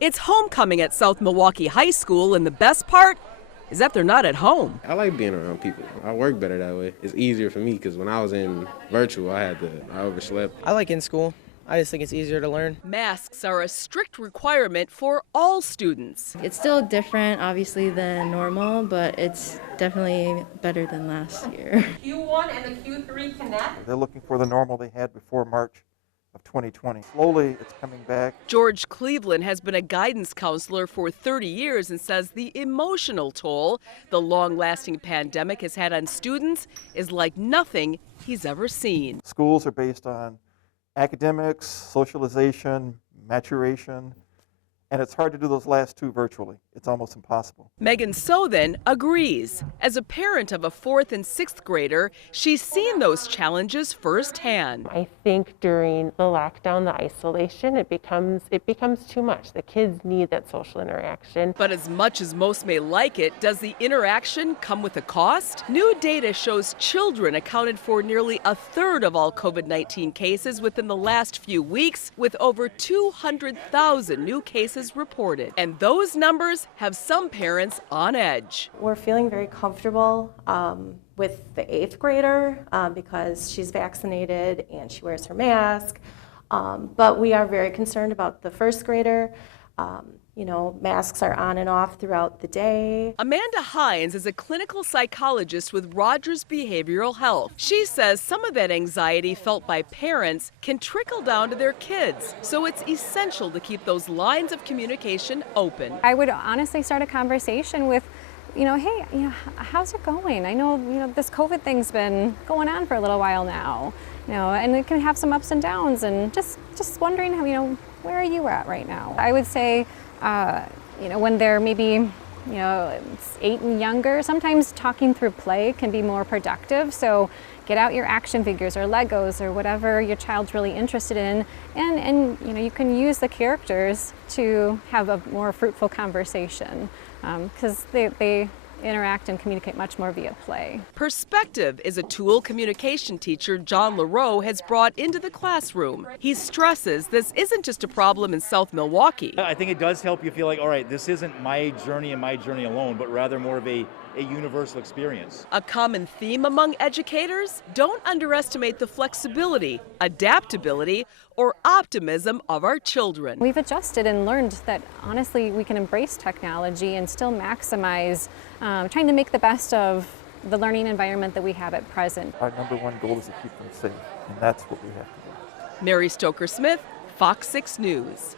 It's homecoming at South Milwaukee High School, and the best part is that they're not at home. I like being around people. I work better that way. It's easier for me because when I was in virtual, I overslept. I like in school. I just think it's easier to learn. Masks are a strict requirement for all students. It's still different, obviously, than normal, but it's definitely better than last year. Q1 and the Q3 connect. They're looking for the normal they had before March of 2020. Slowly, it's coming back. George Cleveland has been a guidance counselor for 30 years and says the emotional toll the long-lasting pandemic has had on students is like nothing he's ever seen. Schools are based on academics, socialization, maturation, and it's hard to do those last two virtually. It's almost impossible. Megan Sothen agrees. As a parent of a 4th and 6th grader, she's seen those challenges firsthand. I think during the lockdown, the isolation, it becomes too much. The kids need that social interaction. But as much as most may like it, does the interaction come with a cost? New data shows children accounted for nearly a third of all COVID-19 cases within the last few weeks, with over 200,000 new cases reported. And those numbers have some parents on edge. We're feeling very comfortable with the 8th grader because she's vaccinated and she wears her mask. But we are very concerned about the 1st grader. Masks are on and off throughout the day. Amanda Hines is a clinical psychologist with Rogers Behavioral Health. She says some of that anxiety felt by parents can trickle down to their kids. So it's essential to keep those lines of communication open. I would honestly start a conversation with, hey, how's it going? I know, this COVID thing's been going on for a little while now, and it can have some ups and downs, and just wondering how, where are you at right now? I would say, when they're maybe, 8 and younger, sometimes talking through play can be more productive. So get out your action figures or Legos or whatever your child's really interested in, and you can use the characters to have a more fruitful conversation because they interact and communicate much more via play. Perspective is a tool communication teacher John LaRoe has brought into the classroom. He stresses this isn't just a problem in South Milwaukee. I think it does help you feel like, all right, this isn't my journey and my journey alone, but rather more of a universal experience. A common theme among educators? Don't underestimate the flexibility, adaptability, or optimism of our children. We've adjusted and learned that honestly we can embrace technology and still maximize trying to make the best of the learning environment that we have at present. Our number one goal is to keep them safe, and that's what we have to do. Mary Stoker-Smith, FOX6 News.